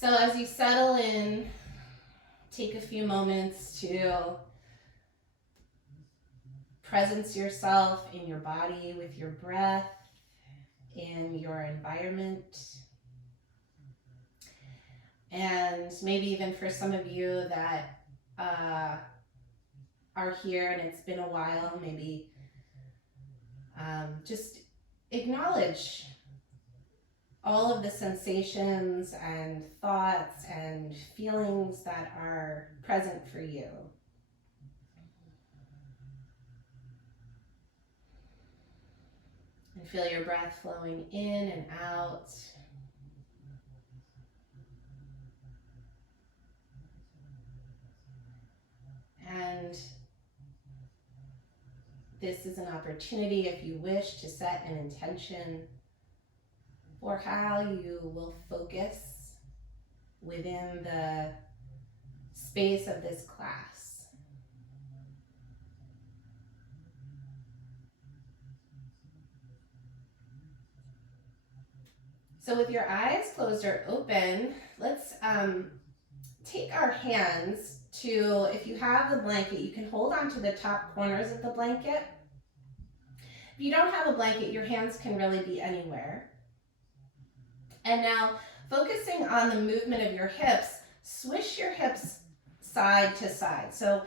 So as you settle in, take a few moments to presence yourself in your body with your breath, in your environment. And maybe even for some of you that are here and it's been a while, maybe just acknowledge all of the sensations and thoughts and feelings that are present for you. And feel your breath flowing in and out. And this is an opportunity, if you wish, to set an intention for how you will focus within the space of this class. So with your eyes closed or open, let's take our hands to, if you have the blanket, you can hold on to the top corners of the blanket. If you don't have a blanket, your hands can really be anywhere. And now, focusing on the movement of your hips, swish your hips side to side. So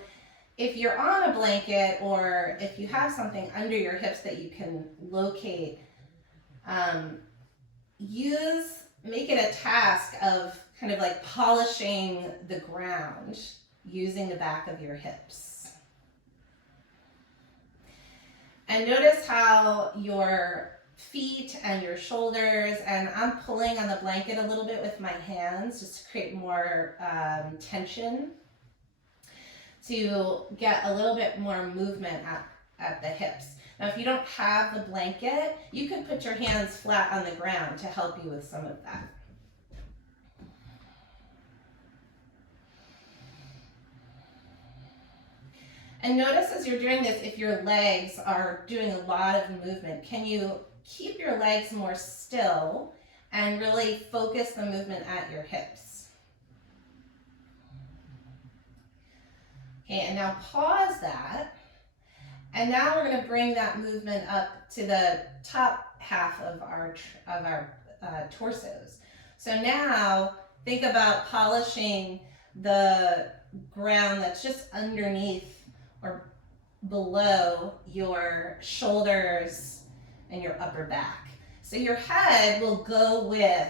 if you're on a blanket or if you have something under your hips that you can locate, make it a task of kind of like polishing the ground using the back of your hips. And notice how your feet and your shoulders, and I'm pulling on the blanket a little bit with my hands just to create more tension, to get a little bit more movement at the hips. Now, if you don't have the blanket, you can put your hands flat on the ground to help you with some of that. And notice as you're doing this, if your legs are doing a lot of movement, can you keep your legs more still and really focus the movement at your hips? Okay, and now pause that. And now we're going to bring that movement up to the top half of our torsos. So now think about polishing the ground that's just underneath or below your shoulders and your upper back. So your head will go with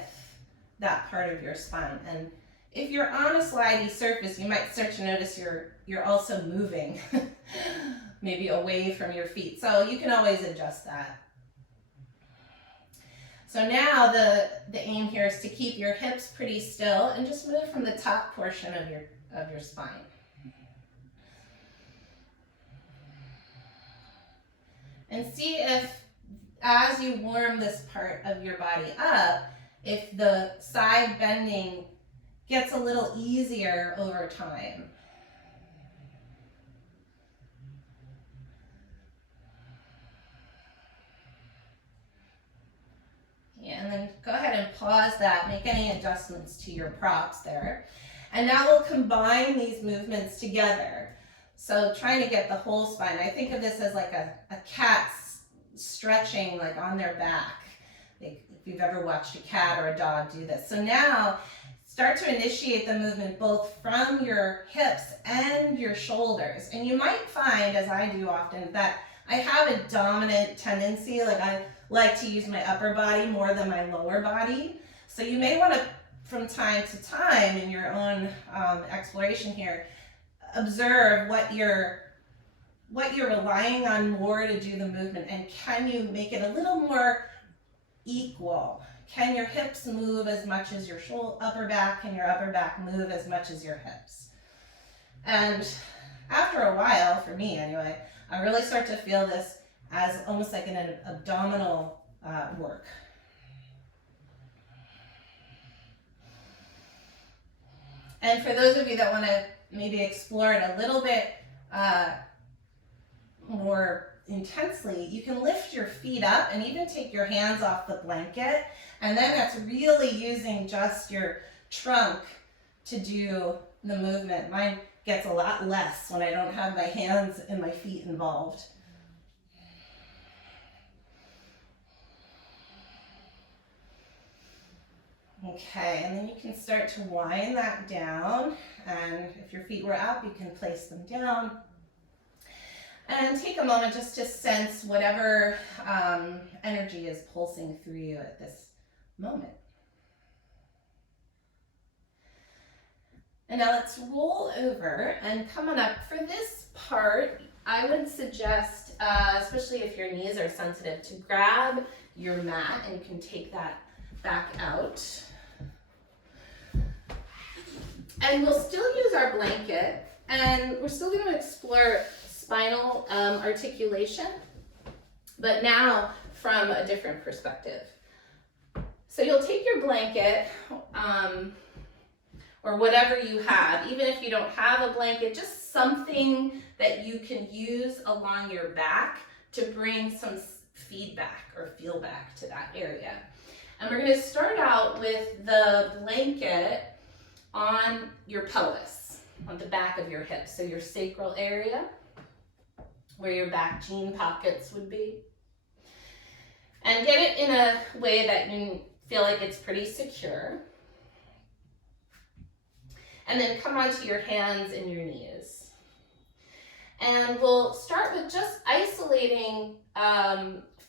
that part of your spine. And if you're on a slidey surface, you might start to notice you're also moving maybe away from your feet. So you can always adjust that. So now the aim here is to keep your hips pretty still and just move from the top portion of your spine. And see if, as you warm this part of your body up, if the side bending gets a little easier over time. Yeah, and then go ahead and pause that, make any adjustments to your props there. And now we'll combine these movements together. So trying to get the whole spine. I think of this as like a cat's stretching like on their back. If you've ever watched a cat or a dog do this. So now start to initiate the movement both from your hips and your shoulders. And you might find, as I do often, that I have a dominant tendency, like I like to use my upper body more than my lower body. So you may want to, from time to time in your own exploration here, observe what you're relying on more to do the movement, and can you make it a little more equal? Can your hips move as much as your upper back? Can your upper back move as much as your hips? And after a while, for me anyway, I really start to feel this as almost like an abdominal work. And for those of you that want to maybe explore it a little bit more intensely, you can lift your feet up and even take your hands off the blanket, and then that's really using just your trunk to do the movement. Mine gets a lot less when I don't have my hands and my feet involved. Okay, and then you can start to wind that down, and if your feet were up, you can place them down. And take a moment just to sense whatever energy is pulsing through you at this moment. And now let's roll over and come on up. For this part, I would suggest, especially if your knees are sensitive, to grab your mat, and you can take that back out. And we'll still use our blanket, and we're still going to explore spinal articulation, but now from a different perspective. So you'll take your blanket, or whatever you have, even if you don't have a blanket, just something that you can use along your back to bring some feedback or feel back to that area. And we're going to start out with the blanket on your pelvis, on the back of your hips, so your sacral area, where your back jean pockets would be. And get it in a way that you feel like it's pretty secure. And then come onto your hands and your knees. And we'll start with just isolating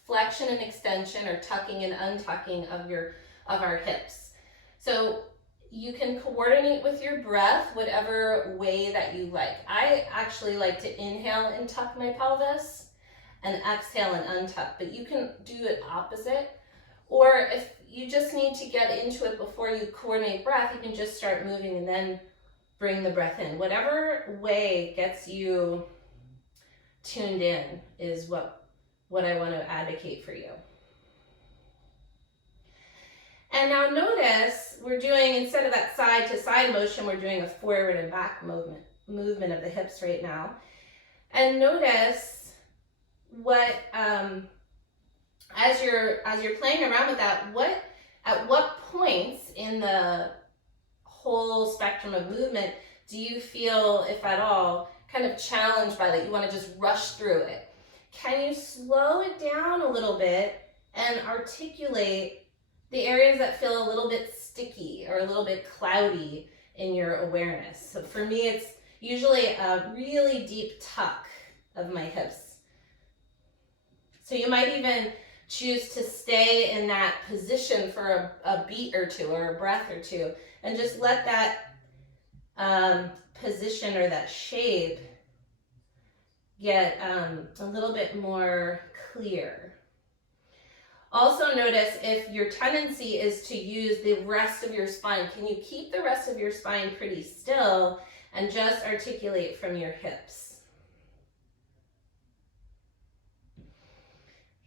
flexion and extension, or tucking and untucking of our hips. So you can coordinate with your breath whatever way that you like. I actually like to inhale and tuck my pelvis and exhale and untuck, but you can do it opposite. Or if you just need to get into it before you coordinate breath, you can just start moving and then bring the breath in. Whatever way gets you tuned in is what I want to advocate for you. And now notice we're doing, instead of that side to side motion, we're doing a forward and back movement of the hips right now. And notice what, as you're playing around with that, at what points in the whole spectrum of movement do you feel, if at all, kind of challenged by that? You want to just rush through it. Can you slow it down a little bit and articulate the areas that feel a little bit sticky or a little bit cloudy in your awareness? So for me, it's usually a really deep tuck of my hips. So you might even choose to stay in that position for a beat or two, or a breath or two, and just let that position or that shape get a little bit more clear. Also notice if your tendency is to use the rest of your spine, can you keep the rest of your spine pretty still and just articulate from your hips?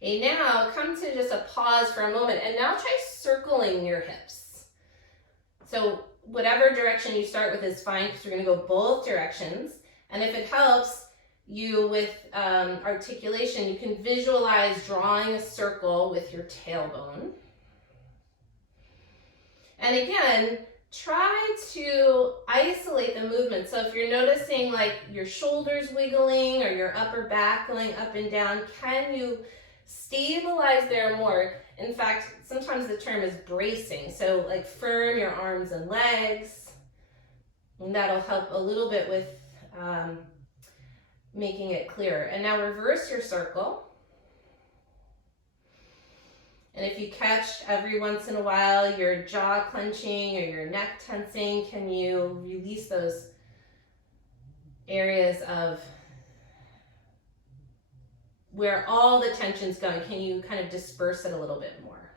Okay, now come to just a pause for a moment, and now try circling your hips. So whatever direction you start with is fine, because we're going to go both directions. And if it helps you with articulation, you can visualize drawing a circle with your tailbone. And again, try to isolate the movement. So if you're noticing like your shoulders wiggling or your upper back going up and down, can you stabilize there more? In fact, sometimes the term is bracing. So like firm your arms and legs, and that'll help a little bit with making it clearer. And now reverse your circle. And if you catch every once in a while your jaw clenching or your neck tensing, can you release those areas of where all the tension's going? Can you kind of disperse it a little bit more?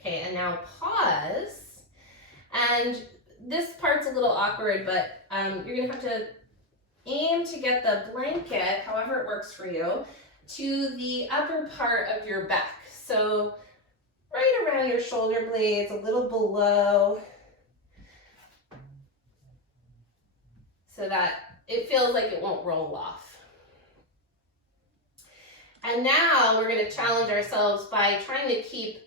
Okay, and now pause. And this part's a little awkward, but you're gonna have to aim to get the blanket, however it works for you, to the upper part of your back. So right around your shoulder blades, a little below, so that it feels like it won't roll off. And now we're going to challenge ourselves by trying to keep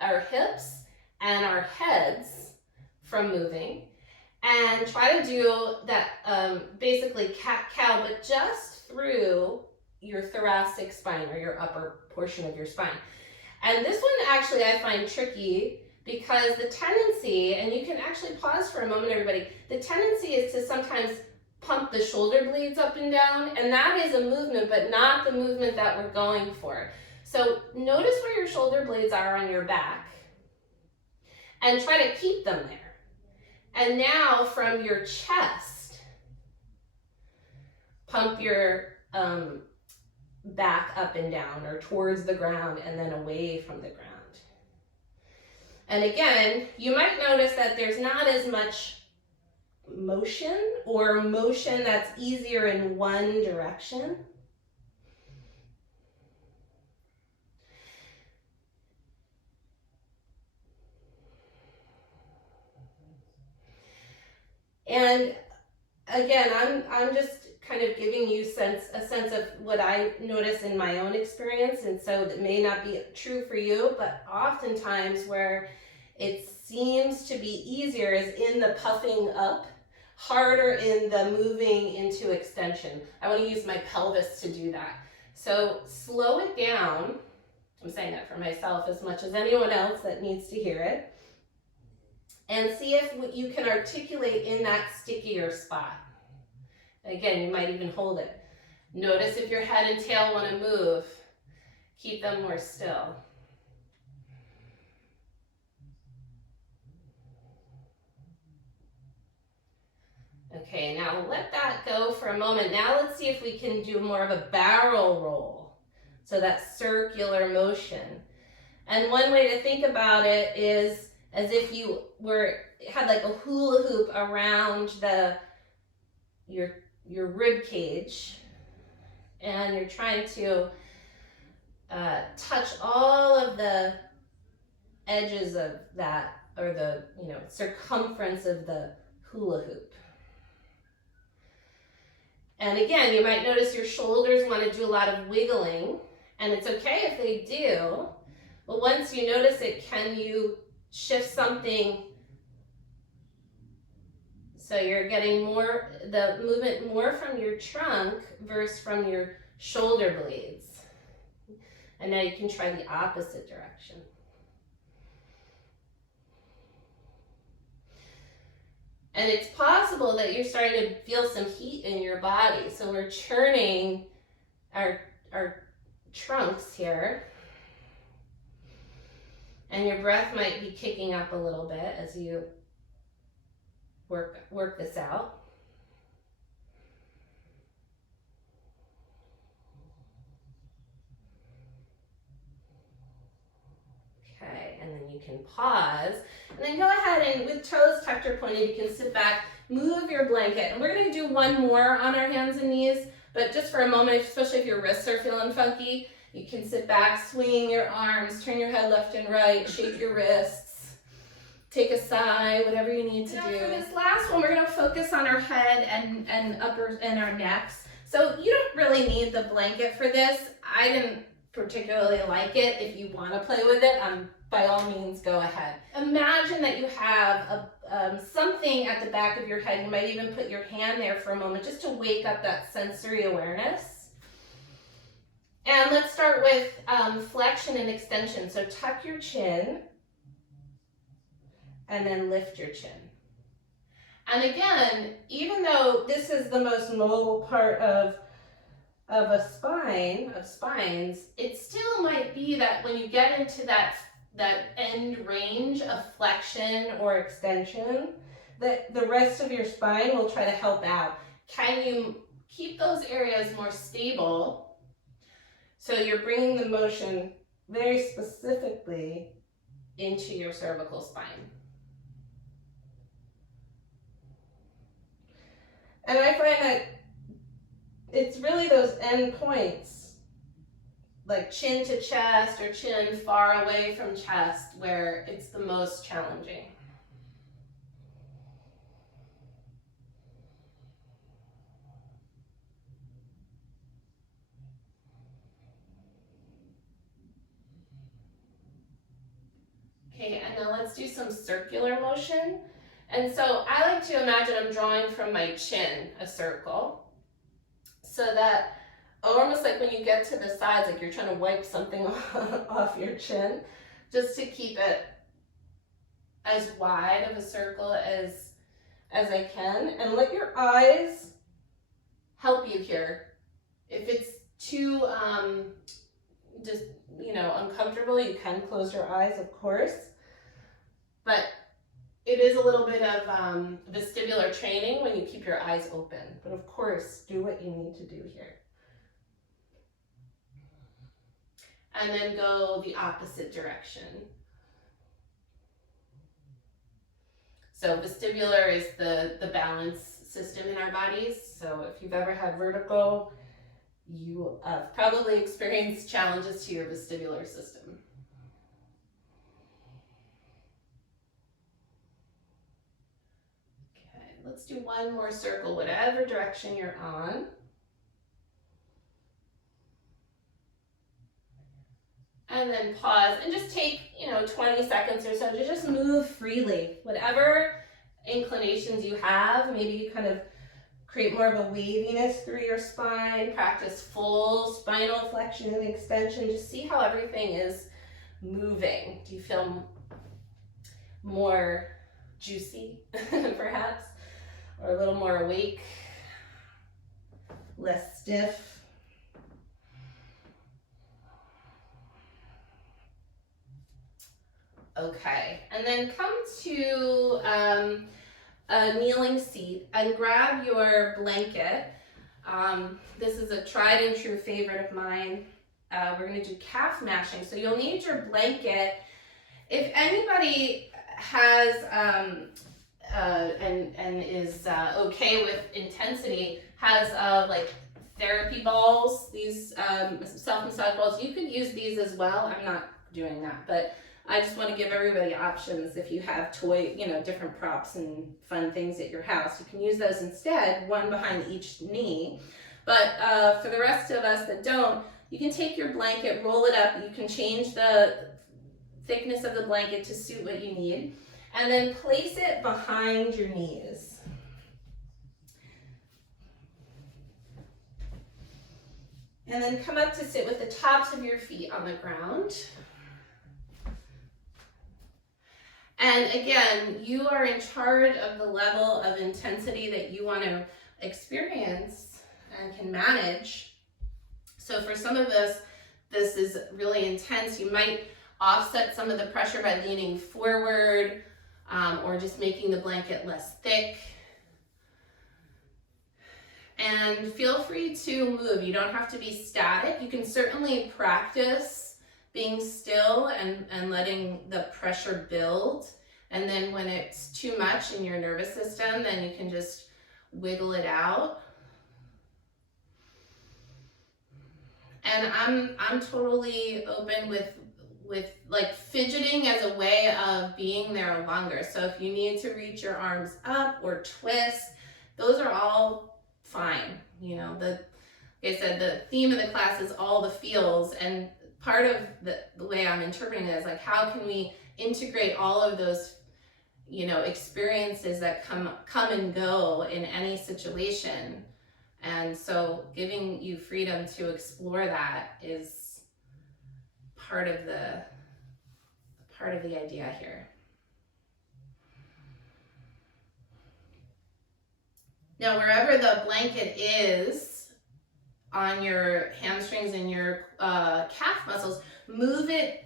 our hips and our heads from moving. And try to do that basically cat-cow, but just through your thoracic spine or your upper portion of your spine. And this one actually I find tricky because the tendency, and you can actually pause for a moment, everybody, the tendency is to sometimes pump the shoulder blades up and down, and that is a movement, but not the movement that we're going for. So notice where your shoulder blades are on your back and try to keep them there. And now from your chest, pump your back up and down or towards the ground and then away from the ground. And again, you might notice that there's not as much motion or motion that's easier in one direction. And again, I'm just kind of giving you a sense of what I notice in my own experience, and so that may not be true for you, but oftentimes where it seems to be easier is in the puffing up, harder in the moving into extension. I want to use my pelvis to do that. So slow it down. I'm saying that for myself as much as anyone else that needs to hear it. And see if you can articulate in that stickier spot. Again, you might even hold it. Notice if your head and tail want to move. Keep them more still. Okay, now let that go for a moment. Now let's see if we can do more of a barrel roll. So that circular motion. And one way to think about it is as if you had like a hula hoop around your rib cage, and you're trying to touch all of the edges of that, or the circumference of the hula hoop. And again, you might notice your shoulders want to do a lot of wiggling, and it's okay if they do. But once you notice it, can you shift something so you're getting the movement more from your trunk versus from your shoulder blades? And now you can try the opposite direction. And it's possible that you're starting to feel some heat in your body. So we're churning our trunks here. And your breath might be kicking up a little bit as you work this out. Okay, and then you can pause. And then go ahead and with toes tucked or pointed, you can sit back, move your blanket. And we're gonna do one more on our hands and knees, but just for a moment, especially if your wrists are feeling funky, you can sit back, swinging your arms, turn your head left and right, shake your wrists, take a sigh, whatever you need to do. For this last one, we're gonna focus on our head and upper and our necks. So you don't really need the blanket for this. I didn't particularly like it. If you wanna play with it, by all means, go ahead. Imagine that you have something at the back of your head. You might even put your hand there for a moment just to wake up that sensory awareness. And let's start with flexion and extension. So tuck your chin and then lift your chin. And again, even though this is the most mobile part of a spine, of spines, it still might be that when you get into that end range of flexion or extension, that the rest of your spine will try to help out. Can you keep those areas more stable? So you're bringing the motion very specifically into your cervical spine. And I find that it's really those end points, like chin to chest or chin far away from chest, where it's the most challenging. Okay, and now let's do some circular motion. And so I like to imagine I'm drawing from my chin a circle, so that almost like when you get to the sides, like you're trying to wipe something off your chin, just to keep it as wide of a circle as I can, and let your eyes help you here. If it's too just uncomfortable, you can close your eyes, of course, but it is a little bit of vestibular training when you keep your eyes open. But of course, do what you need to do here. And then go the opposite direction. So vestibular is the balance system in our bodies. So if you've ever had vertigo, you have probably experienced challenges to your vestibular system. Okay, let's do one more circle, whatever direction you're on. And then pause and just take, 20 seconds or so to just move freely. Whatever inclinations you have, maybe you kind of create more of a waviness through your spine, practice full spinal flexion and extension. Just see how everything is moving. Do you feel more juicy, perhaps? Or a little more awake, less stiff? Okay, and then come to a kneeling seat and grab your blanket. This is a tried and true favorite of mine. We're going to do calf mashing. So you'll need your blanket. If anybody has and is okay with intensity, has like therapy balls, these self-massage balls, you could use these as well. I'm not doing that, but I just want to give everybody options. If you have different props and fun things at your house, you can use those instead, one behind each knee. But for the rest of us that don't, you can take your blanket, roll it up. You can change the thickness of the blanket to suit what you need, and then place it behind your knees. And then come up to sit with the tops of your feet on the ground. And again, you are in charge of the level of intensity that you want to experience and can manage. So for some of us, this is really intense. You might offset some of the pressure by leaning forward or just making the blanket less thick. And feel free to move. You don't have to be static. You can certainly practice being still and letting the pressure build. And then when it's too much in your nervous system, then you can just wiggle it out. And I'm totally open with like fidgeting as a way of being there longer. So if you need to reach your arms up or twist, those are all fine. Like I said, the theme of the class is all the feels, and part of the way I'm interpreting it is like, how can we integrate all of those, experiences that come and go in any situation. And so giving you freedom to explore that is part of the idea here. Now, wherever the blanket is on your hamstrings and your calf muscles, move it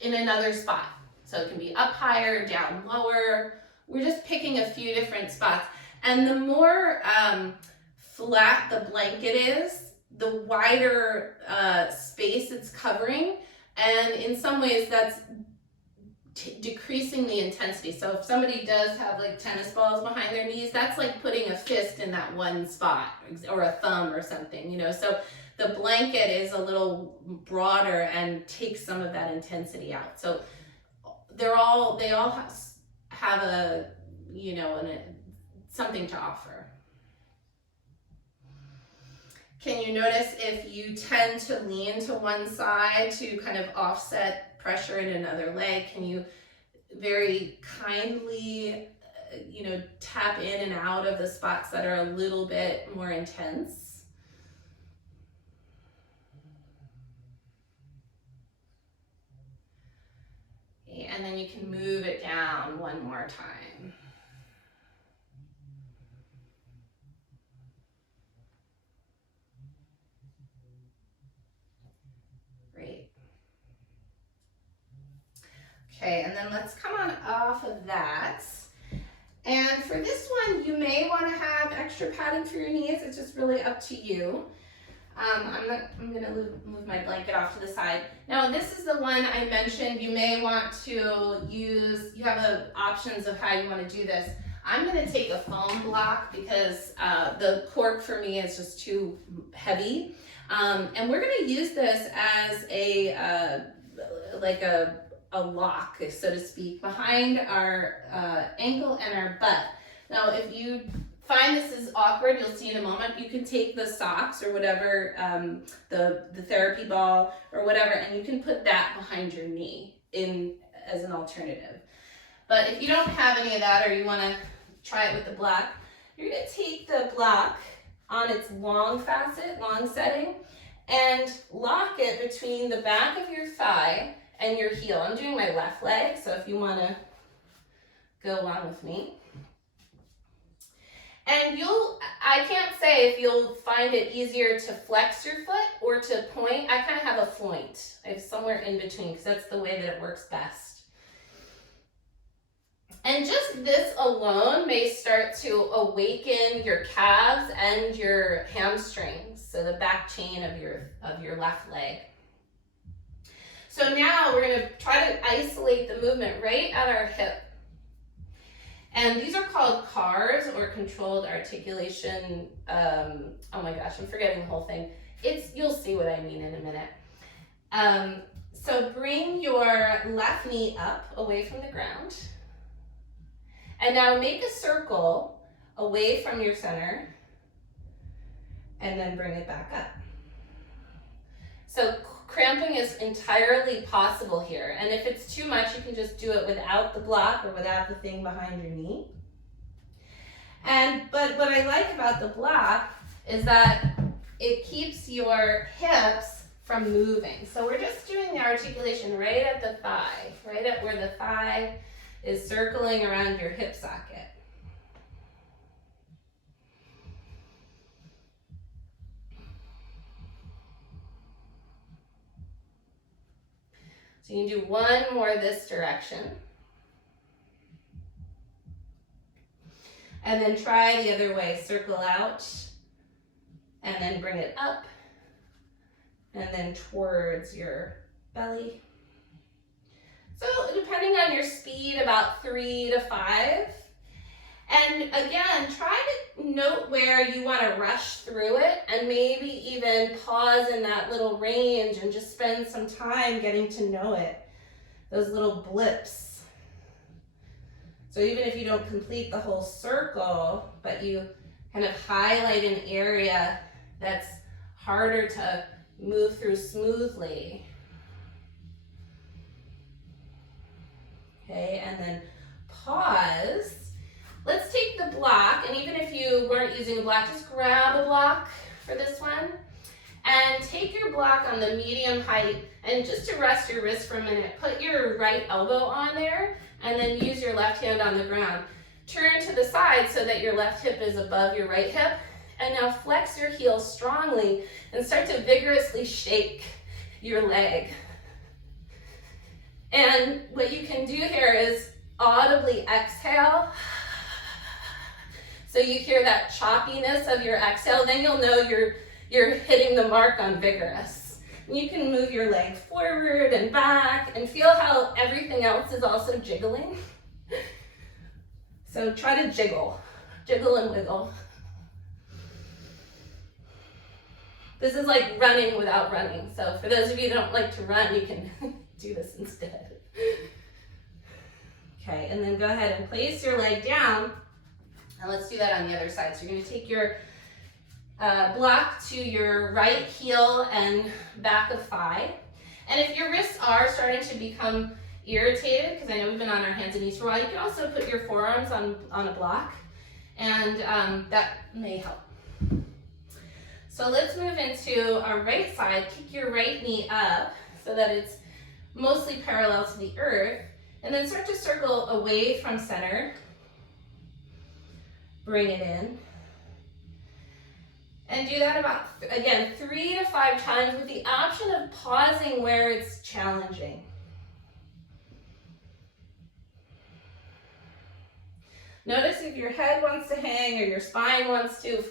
in another spot. So it can be up higher, down lower. We're just picking a few different spots. And the more flat the blanket is, the wider space it's covering. And in some ways that's decreasing the intensity. So if somebody does have like tennis balls behind their knees, that's like putting a fist in that one spot, or a thumb or something, So the blanket is a little broader and takes some of that intensity out. So they all have a, something to offer. Can you notice if you tend to lean to one side to kind of offset pressure in another leg? Can you very kindly, tap in and out of the spots that are a little bit more intense. Okay, and then you can move it down one more time. Great. Okay, and then let's come on off of that. And for this one, you may want to have extra padding for your knees. It's just really up to you. I'm gonna move my blanket off to the side. Now this is the one I mentioned. You may want to use, you have the options of how you want to do this. I'm gonna take a foam block because the cork for me is just too heavy. And we're gonna use this as a lock, so to speak, behind our ankle and our butt. Now, if you find this is awkward, you'll see in a moment, you can take the socks or whatever, the therapy ball or whatever, and you can put that behind your knee as an alternative. But if you don't have any of that, or you want to try it with the block, you're going to take the block on its long setting, and lock it between the back of your thigh and your heel. I'm doing my left leg, so if you want to go along with me. And I can't say if you'll find it easier to flex your foot or to point. I kind of have a floint. I have somewhere in between because that's the way that it works best. And just this alone may start to awaken your calves and your hamstrings, so the back chain of your left leg. So now we're going to try to isolate the movement right at our hip. And these are called CARs, or controlled articulation. Oh my gosh, I'm forgetting the whole thing. You'll see what I mean in a minute. So bring your left knee up away from the ground. And now make a circle away from your center. And then bring it back up. So cramping is entirely possible here. And if it's too much, you can just do it without the block or without the thing behind your knee. But what I like about the block is that it keeps your hips from moving. So we're just doing the articulation right at the thigh, right at where the thigh is circling around your hip socket. So you can do one more this direction. And then try the other way. Circle out, and then bring it up, and then towards your belly. So depending on your speed, about 3 to 5. And again, try to note where you want to rush through it, and maybe even pause in that little range and just spend some time getting to know it, those little blips. So even if you don't complete the whole circle, but you kind of highlight an area that's harder to move through smoothly. Okay, and then pause. Let's take the block, and even if you weren't using a block, just grab a block for this one. And take your block on the medium height, and just to rest your wrist for a minute, put your right elbow on there, and then use your left hand on the ground. Turn to the side so that your left hip is above your right hip, and now flex your heel strongly and start to vigorously shake your leg. And what you can do here is audibly exhale. So you hear that choppiness of your exhale, then you'll know you're hitting the mark on vigorous. And you can move your leg forward and back and feel how everything else is also jiggling. So try to jiggle and wiggle. This is like running without running. So for those of you that don't like to run, you can do this instead. Okay, and then go ahead and place your leg down. And let's do that on the other side. So you're going to take your block to your right heel and back of thigh. And if your wrists are starting to become irritated, because I know we've been on our hands and knees for a while, you can also put your forearms on a block, and that may help. So let's move into our right side. Kick your right knee up so that it's mostly parallel to the earth, and then start to circle away from center. Bring it in. And do that about, again, 3 to 5 times with the option of pausing where it's challenging. Notice if your head wants to hang or your spine wants to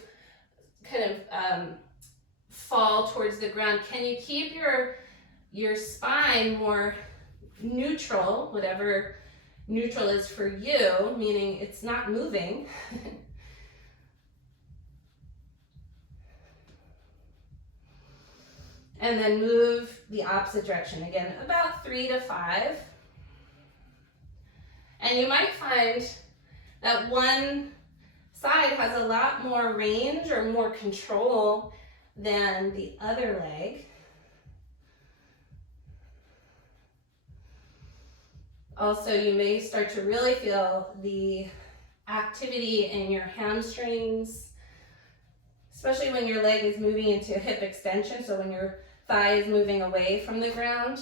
kind of fall towards the ground. Can you keep your spine more neutral, whatever neutral is for you, meaning it's not moving. And then move the opposite direction. Again, about 3 to 5. And you might find that one side has a lot more range or more control than the other leg. Also, you may start to really feel the activity in your hamstrings, especially when your leg is moving into a hip extension, so when your thigh is moving away from the ground.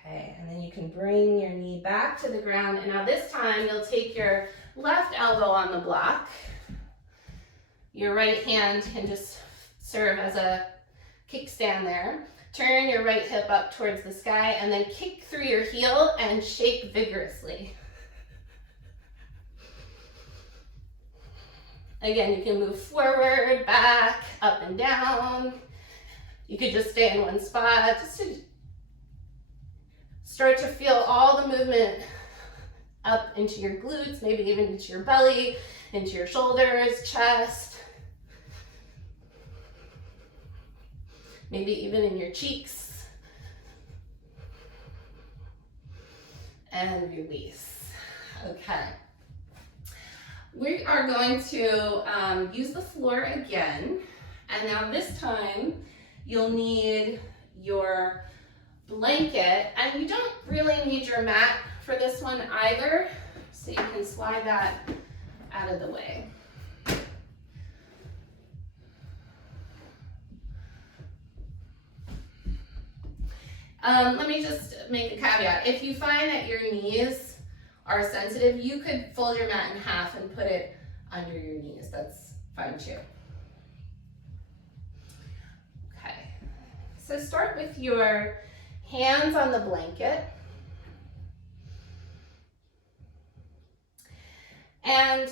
Okay, and then you can bring your knee back to the ground, and now this time you'll take your left elbow on the block. Your right hand can just serve as a kickstand there. Turn your right hip up towards the sky and then kick through your heel and shake vigorously. Again, you can move forward, back, up and down. You could just stay in one spot just to start to feel all the movement up into your glutes, maybe even into your belly, into your shoulders, chest. Maybe even in your cheeks. And release. Okay. We are going to use the floor again. And now this time, you'll need your blanket. And you don't really need your mat for this one either. So you can slide that out of the way. Let me just make a caveat. If you find that your knees are sensitive, you could fold your mat in half and put it under your knees. That's fine too. Okay, so start with your hands on the blanket. And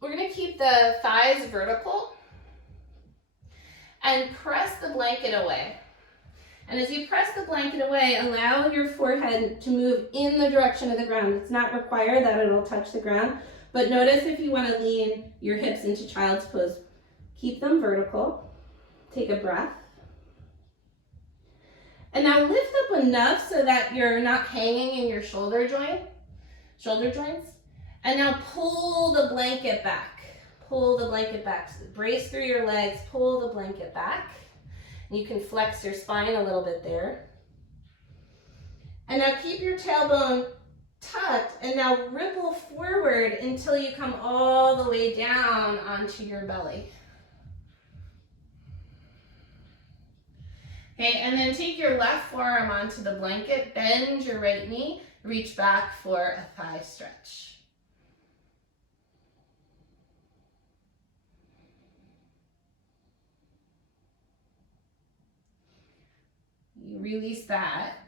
we're gonna keep the thighs vertical and press the blanket away. And as you press the blanket away, allow your forehead to move in the direction of the ground. It's not required that it'll touch the ground, but notice if you want to lean your hips into child's pose, keep them vertical. Take a breath. And now lift up enough so that you're not hanging in your shoulder joints. And now pull the blanket back. Pull the blanket back. So brace through your legs, pull the blanket back. You can flex your spine a little bit there. And now keep your tailbone tucked and now ripple forward until you come all the way down onto your belly. Okay, and then take your left forearm onto the blanket, bend your right knee, reach back for a thigh stretch. You release that.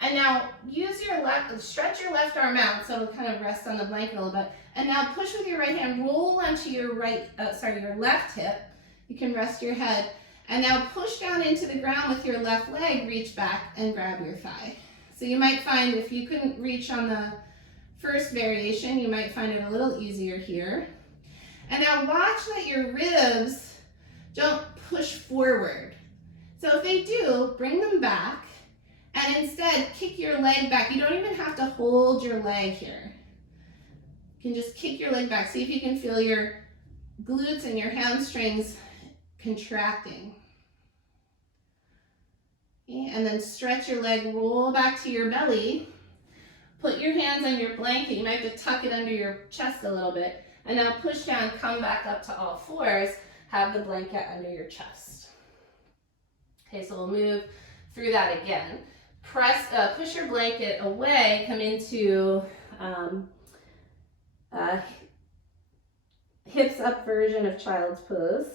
And now use your stretch your left arm out so it'll kind of rest on the blanket a little bit. And now push with your right hand, roll onto your your left hip. You can rest your head. And now push down into the ground with your left leg, reach back and grab your thigh. So you might find if you couldn't reach on the first variation, you might find it a little easier here. And now watch that your ribs don't push forward. So if they do, bring them back and instead kick your leg back. You don't even have to hold your leg here. You can just kick your leg back. See if you can feel your glutes and your hamstrings contracting. Okay, and then stretch your leg, roll back to your belly. Put your hands on your blanket. You might have to tuck it under your chest a little bit. And now push down, come back up to all fours. Have the blanket under your chest. Okay, so we'll move through that again. Push your blanket away, come into hips up version of child's pose.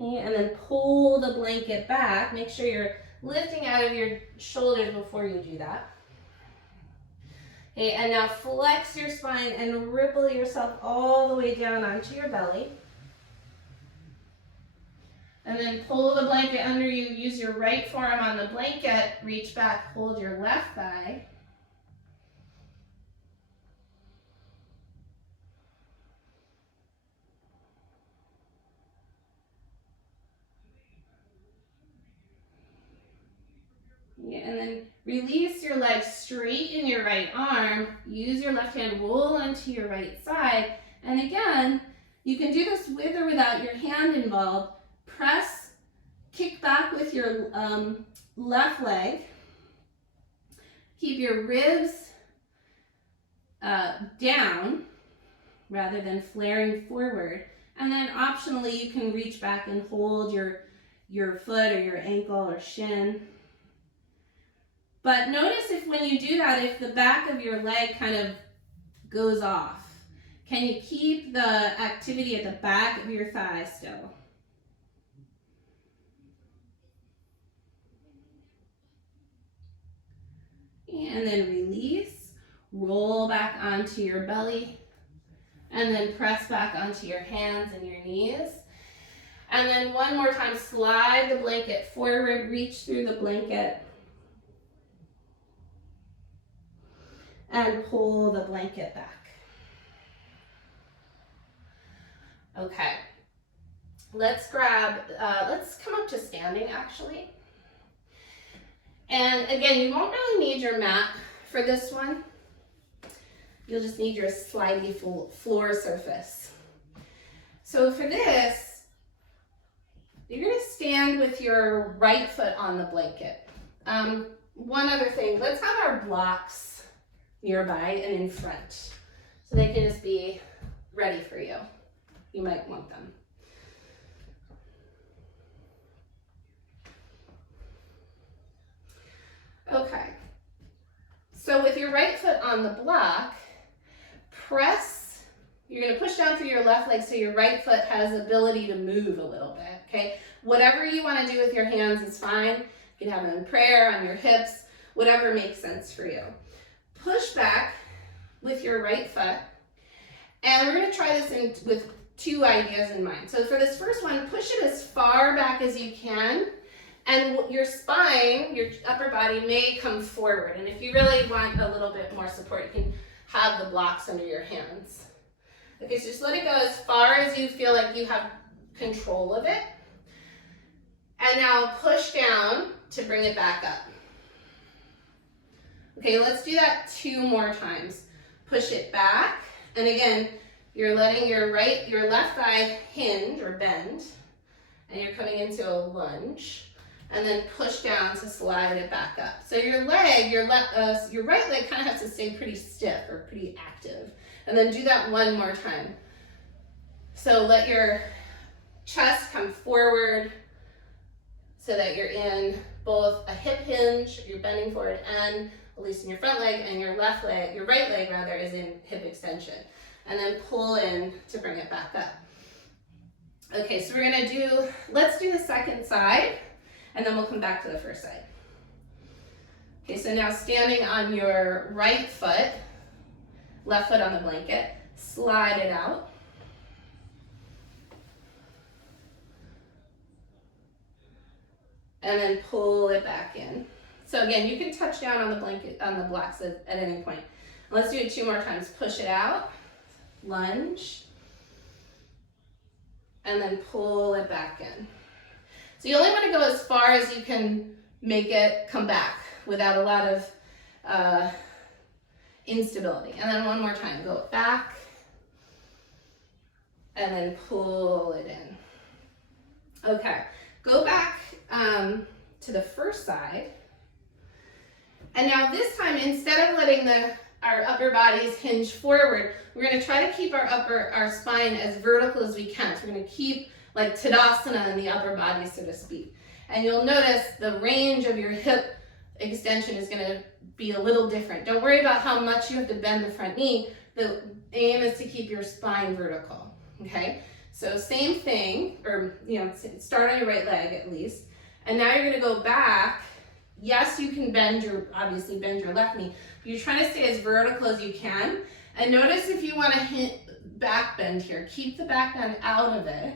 Okay, and then pull the blanket back. Make sure you're lifting out of your shoulders before you do that. Okay, and now flex your spine and ripple yourself all the way down onto your belly. And then pull the blanket under you. Use your right forearm on the blanket. Reach back, hold your left thigh. And then release your leg, straighten your right arm, use your left hand, roll onto your right side. And again, you can do this with or without your hand involved. Press, kick back with your left leg. Keep your ribs down rather than flaring forward. And then optionally, you can reach back and hold your foot or your ankle or shin. But notice if when you do that, if the back of your leg kind of goes off, can you keep the activity at the back of your thigh still? And then release, roll back onto your belly, and then press back onto your hands and your knees. And then one more time, slide the blanket forward, reach through the blanket, and pull the blanket back. Okay, let's come up to standing actually. And again, you won't really need your mat for this one. You'll just need your slidey floor surface. So for this, you're gonna stand with your right foot on the blanket. One other thing, let's have our blocks nearby and in front, so they can just be ready for you. You might want them. Okay, so with your right foot on the block, you're gonna push down through your left leg so your right foot has the ability to move a little bit, okay? Whatever you wanna do with your hands is fine. You can have them in prayer, on your hips, whatever makes sense for you. Push back with your right foot, and we're gonna try this with two ideas in mind. So for this first one, push it as far back as you can, and your spine, your upper body may come forward. And if you really want a little bit more support, you can have the blocks under your hands. Okay, so just let it go as far as you feel like you have control of it. And now push down to bring it back up. Okay, let's do that 2 more times. Push it back, and again, you're letting your left thigh hinge or bend, and you're coming into a lunge, and then push down to slide it back up. So your right leg kind of has to stay pretty stiff or pretty active, and then do that 1 more time. So let your chest come forward so that you're in both a hip hinge, you're bending forward, and at least in your front leg, and your right leg rather, is in hip extension. And then pull in to bring it back up. Okay, so let's do the second side, and then we'll come back to the first side. Okay, so now standing on your right foot, left foot on the blanket, slide it out. And then pull it back in. So again, you can touch down on the blanket, on the blocks at any point. Let's do it 2 more times. Push it out, lunge, and then pull it back in. So you only want to go as far as you can make it come back without a lot of instability. And then one more time, go back and then pull it in. Okay, go back to the first side. And now this time, instead of letting our upper bodies hinge forward, we're going to try to keep our spine as vertical as we can. So we're going to keep like Tadasana in the upper body, so to speak. And you'll notice the range of your hip extension is going to be a little different. Don't worry about how much you have to bend the front knee. The aim is to keep your spine vertical, okay? So same thing, or start on your right leg at least. And now you're going to go back. Yes, you can obviously bend your left knee. But you're trying to stay as vertical as you can. And notice if you want to hit back bend here, keep the back bend out of it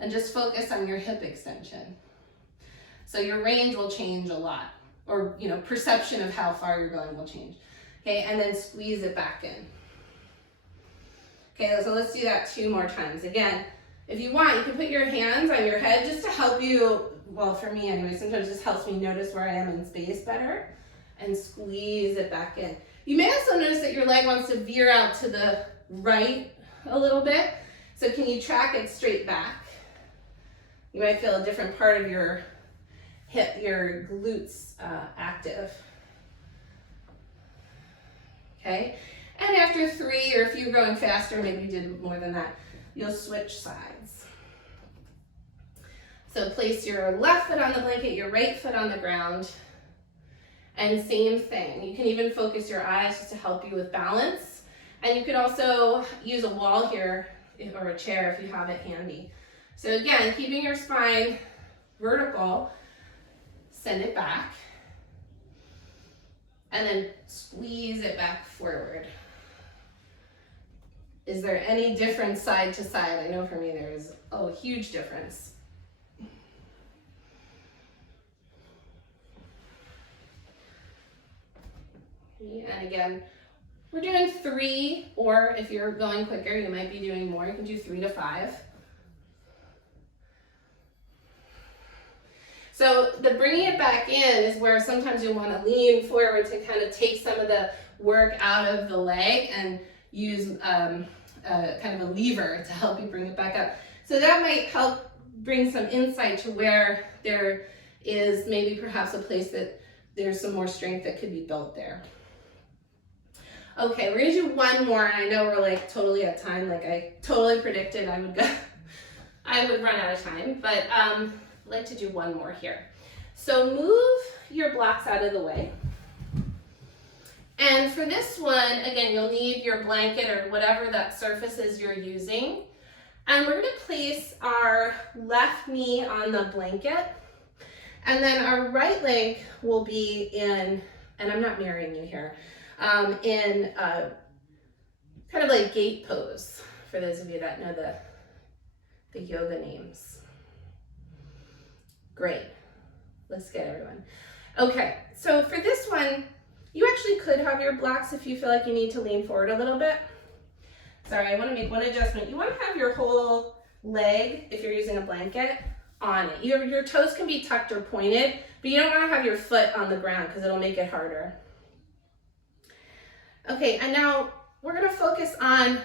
and just focus on your hip extension. So your range will change a lot, or perception of how far you're going will change. Okay, and then squeeze it back in. Okay, so let's do that 2 more times. Again, if you want, you can put your hands on your head just to help you, well, for me anyway, sometimes it just helps me notice where I am in space better, and squeeze it back in. You may also notice that your leg wants to veer out to the right a little bit. So can you track it straight back? You might feel a different part of your hip, your glutes active. Okay, and after 3, or if you're going faster, maybe you did more than that, you'll switch sides. So place your left foot on the blanket, your right foot on the ground, and same thing. You can even focus your eyes just to help you with balance. And you could also use a wall here, or a chair if you have it handy. So again, keeping your spine vertical, send it back, and then squeeze it back forward. Is there any difference side to side? I know for me there is a huge difference. And again, we're doing 3, or if you're going quicker, you might be doing more. You can do 3 to 5. So the bringing it back in is where sometimes you want to lean forward to kind of take some of the work out of the leg and use kind of a lever to help you bring it back up. So that might help bring some insight to where there is maybe perhaps a place that there's some more strength that could be built there. Okay, we're gonna do 1 more, and I know we're like totally at time, like I totally predicted I would run out of time, but I'd like to do 1 more here. So move your blocks out of the way. And for this one, again, you'll need your blanket or whatever that surface is you're using. And we're gonna place our left knee on the blanket, and then our right leg will be in, and I'm not mirroring you here, in kind of like gate pose, for those of you that know the yoga names. Great. Let's get everyone. Okay, so for this one, you actually could have your blocks if you feel like you need to lean forward a little bit. Sorry, I want to make one adjustment. You want to have your whole leg, if you're using a blanket, on it. Your toes can be tucked or pointed, but you don't want to have your foot on the ground because it'll make it harder. Okay, and now we're going to focus on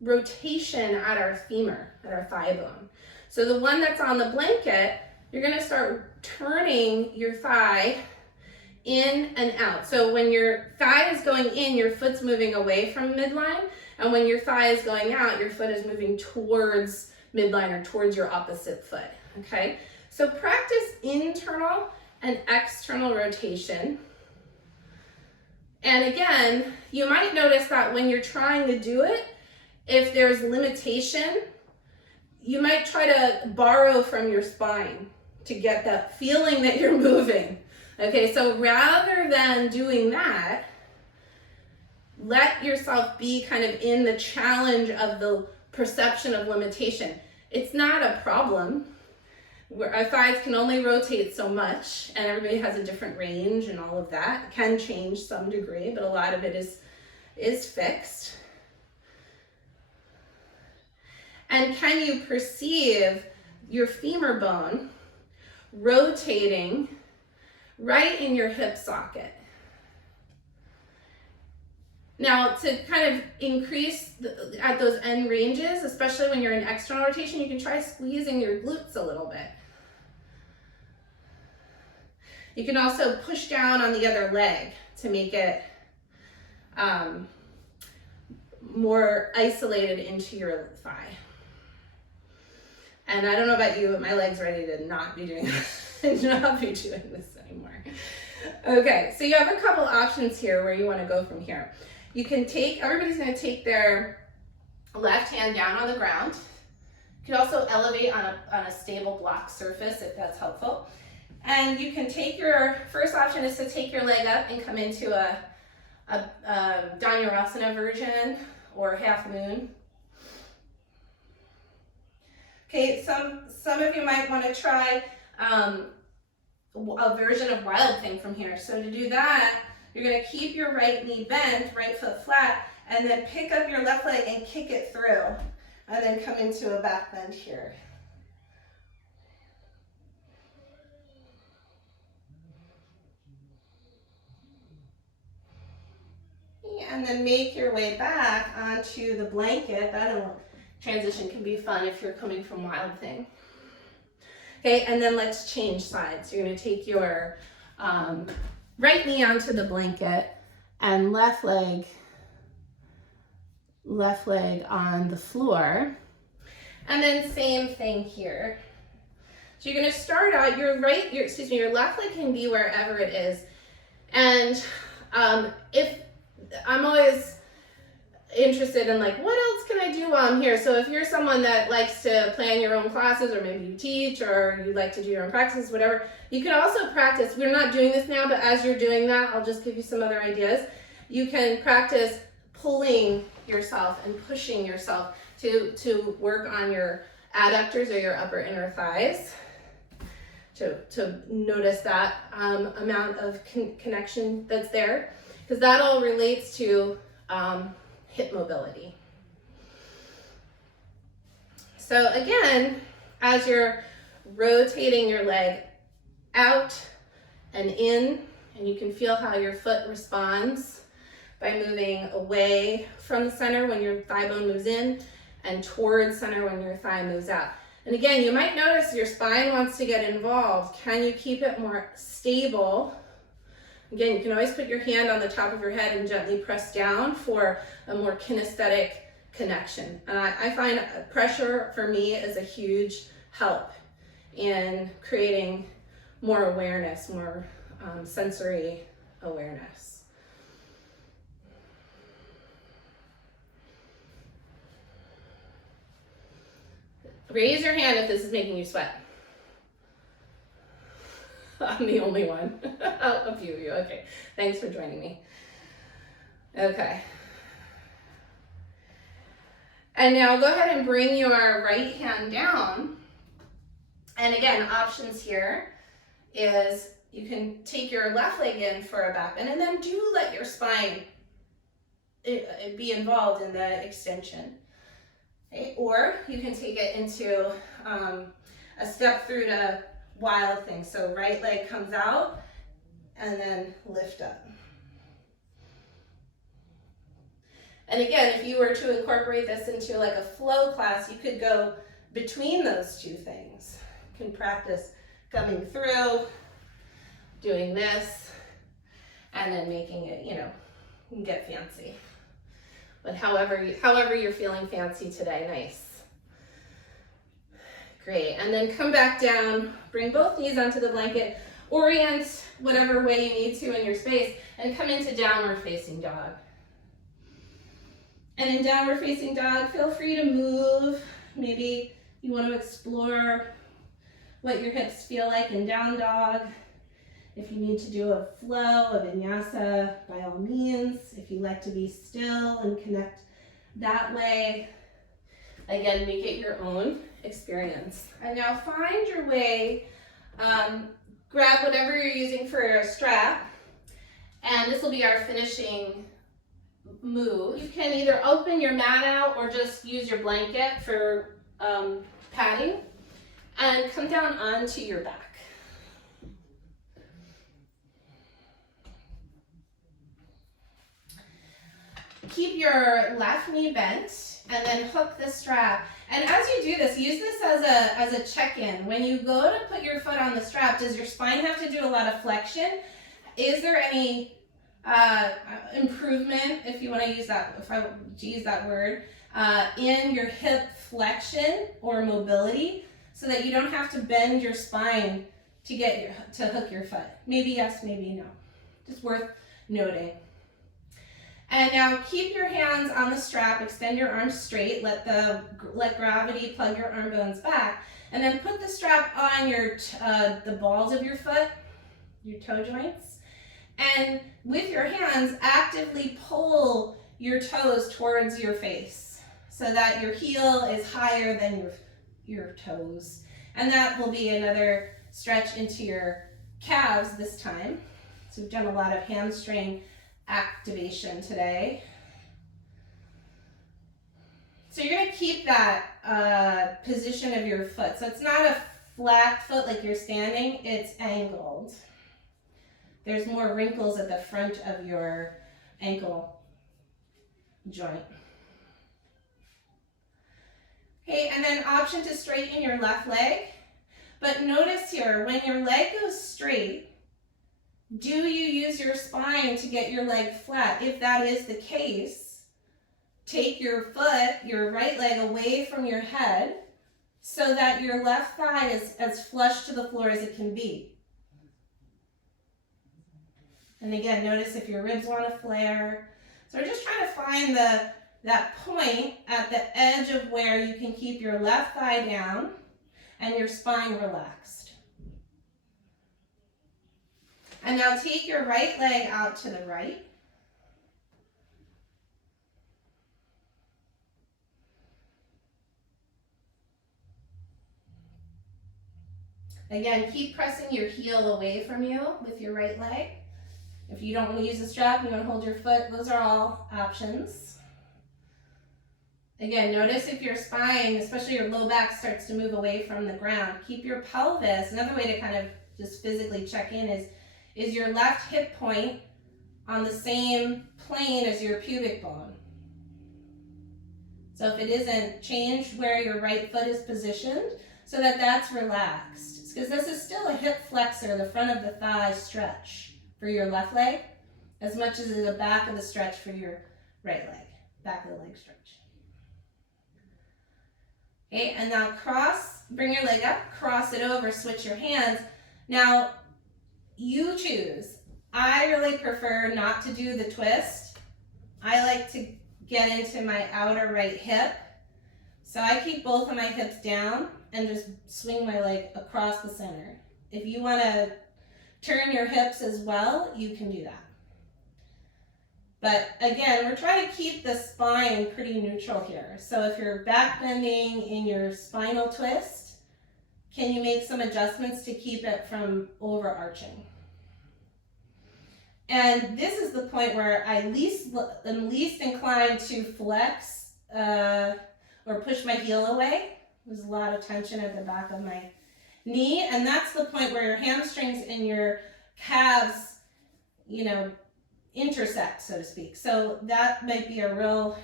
rotation at our femur, at our thigh bone. So the one that's on the blanket, you're going to start turning your thigh in and out. So when your thigh is going in, your foot's moving away from midline, and when your thigh is going out, your foot is moving towards midline or towards your opposite foot, okay? So practice internal and external rotation. And again, you might notice that when you're trying to do it, if there's limitation, you might try to borrow from your spine to get that feeling that you're moving. Okay, so rather than doing that, let yourself be kind of in the challenge of the perception of limitation. It's not a problem. Our thighs can only rotate so much, and everybody has a different range and all of that. It can change some degree, but a lot of it is fixed. And can you perceive your femur bone rotating right in your hip socket. Now, to kind of increase at those end ranges, especially when you're in external rotation, you can try squeezing your glutes a little bit. You can also push down on the other leg to make it more isolated into your thigh. And I don't know about you, but my leg's ready to not be doing this anymore. Okay, so you have a couple options here where you want to go from here. You can take, everybody's going to take their left hand down on the ground. You can also elevate on a stable block surface if that's helpful. And you can take your, first option is to take your leg up and come into a Dhanurasana version or half moon. Okay, some of you might want to try a version of Wild Thing from here. So to do that, you're going to keep your right knee bent, right foot flat, and then pick up your left leg and kick it through, and then come into a back bend here. And then make your way back onto the blanket. That transition can be fun if you're coming from Wild Thing. Okay, and then let's change sides. You're going to take your right knee onto the blanket and left leg on the floor. And then same thing here. So you're going to start out, your left leg can be wherever it is. And if I'm always interested in like, what else can I do while I'm here? So if you're someone that likes to plan your own classes, or maybe you teach, or you like to do your own practices, whatever, you can also practice. We're not doing this now, but as you're doing that, I'll just give you some other ideas. You can practice pulling yourself and pushing yourself to work on your adductors or your upper inner thighs, to notice that amount of connection that's there, because that all relates to hip mobility. So again, as you're rotating your leg out and in, and you can feel how your foot responds by moving away from the center when your thigh bone moves in, and towards center when your thigh moves out. And again, you might notice your spine wants to get involved. Can you keep it more stable? Again, you can always put your hand on the top of your head and gently press down for a more kinesthetic connection. And I find pressure for me is a huge help in creating more awareness, more sensory awareness. Raise your hand if this is making you sweat. I'm the only one. A few of you. Okay. Thanks for joining me. Okay. And now go ahead and bring your right hand down. And again, options here is you can take your left leg in for a back bend, and then do let your spine be involved in the extension. Okay? Or you can take it into a step through to Wild Thing. So right leg comes out and then lift up. And again, if you were to incorporate this into like a flow class, you could go between those two things. You can practice coming through, doing this, and then making it, you can get fancy. But however you're feeling fancy today, nice. Great, and then come back down, bring both knees onto the blanket, orient whatever way you need to in your space, and come into downward facing dog. And in downward facing dog, feel free to move. Maybe you want to explore what your hips feel like in down dog. If you need to do a flow, a vinyasa, by all means. If you like to be still and connect that way, again, make it your own experience. And now find your way, grab whatever you're using for a strap, and this will be our finishing move. You can either open your mat out or just use your blanket for padding, and come down onto your back. keep your left knee bent and then hook the strap. And as you do this, use this as a check-in. When you go to put your foot on the strap, does your spine have to do a lot of flexion? Is there any improvement, if you want to use that, if I use that word, in your hip flexion or mobility, so that you don't have to bend your spine to hook your foot? Maybe yes, maybe no. Just worth noting. And now keep your hands on the strap, extend your arms straight, let gravity plug your arm bones back, and then put the strap on the balls of your foot, your toe joints, and with your hands actively pull your toes towards your face so that your heel is higher than your toes. And that will be another stretch into your calves this time. So we've done a lot of hamstring activation today. So you're going to keep that position of your foot. So it's not a flat foot like you're standing, it's angled. There's more wrinkles at the front of your ankle joint. Okay, and then option to straighten your left leg. But notice here, when your leg goes straight, do you use your spine to get your leg flat? If that is the case, take your foot, your right leg, away from your head so that your left thigh is as flush to the floor as it can be. And again, notice if your ribs want to flare. So we're just trying to find that point at the edge of where you can keep your left thigh down and your spine relaxed. And now take your right leg out to the right. Again, keep pressing your heel away from you with your right leg. If you don't want to use the strap, you want to hold your foot, those are all options. Again, notice if your spine, especially your low back, starts to move away from the ground. Keep your pelvis. Another way to kind of just physically check in is your left hip point on the same plane as your pubic bone. So if it isn't, change where your right foot is positioned so that that's relaxed. Because this is still a hip flexor, the front of the thigh stretch for your left leg, as much as the back of the stretch for your right leg, back of the leg stretch. Okay, and now bring your leg up, cross it over, switch your hands. Now, you choose. I really prefer not to do the twist. I like to get into my outer right hip. So I keep both of my hips down and just swing my leg across the center. If you want to turn your hips as well, you can do that. But again, we're trying to keep the spine pretty neutral here. So if you're back bending in your spinal twist, can you make some adjustments to keep it from overarching? And this is the point where I am least inclined to flex or push my heel away. There's a lot of tension at the back of my knee, and that's the point where your hamstrings and your calves, intersect, so to speak. So that might be a real,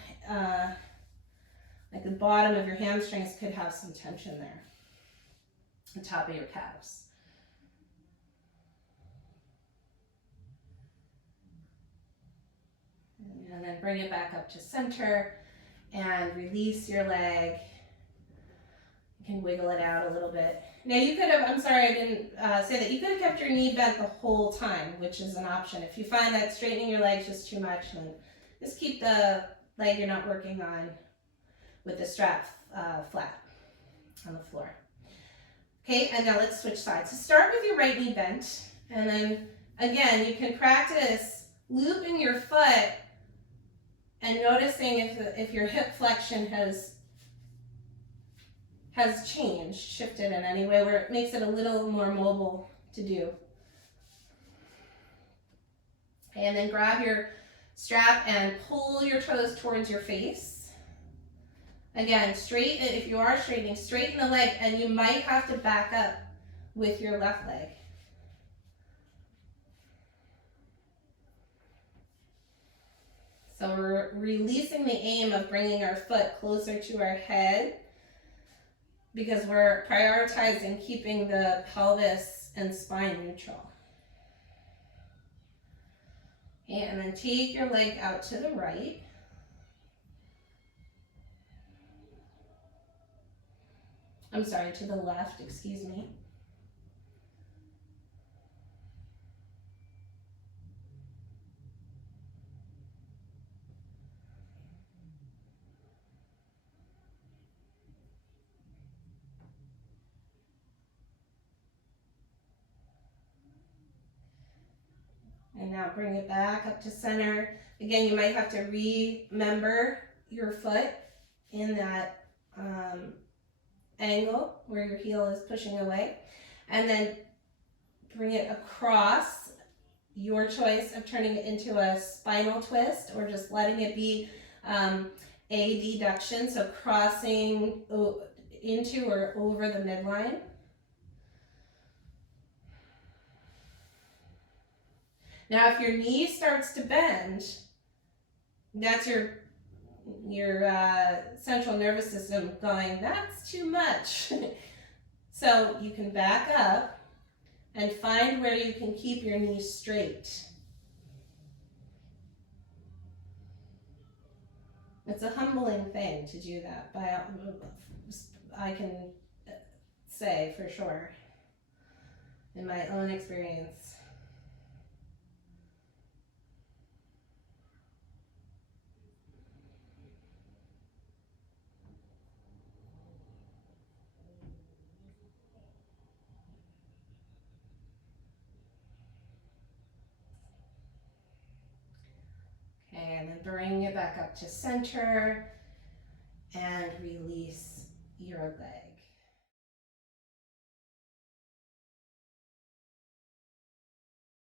like the bottom of your hamstrings could have some tension there, the top of your calves. And then bring it back up to center and release your leg. You can wiggle it out a little bit. Now you could have, I'm sorry I didn't say that, you could have kept your knee bent the whole time, which is an option. If you find that straightening your legs just too much, then just keep the leg you're not working on with the strap flat on the floor. Okay, and now let's switch sides. So start with your right knee bent, and then again, you can practice looping your foot and noticing if your hip flexion has changed, shifted in any way where it makes it a little more mobile to do. Okay, and then grab your strap and pull your toes towards your face. Again, if you are straightening, straighten the leg, and you might have to back up with your left leg. So we're releasing the aim of bringing our foot closer to our head because we're prioritizing keeping the pelvis and spine neutral. And then take your leg out to the right. I'm sorry, to the left, excuse me. And now bring it back up to center. Again, you might have to remember your foot in that angle where your heel is pushing away. And then bring it across. Your choice of turning it into a spinal twist or just letting it be a deduction. So crossing into or over the midline. Now, if your knee starts to bend, that's your central nervous system going, that's too much. So you can back up and find where you can keep your knee straight. It's a humbling thing to do that, I can say for sure, in my own experience. Okay, and then bring it back up to center and release your leg.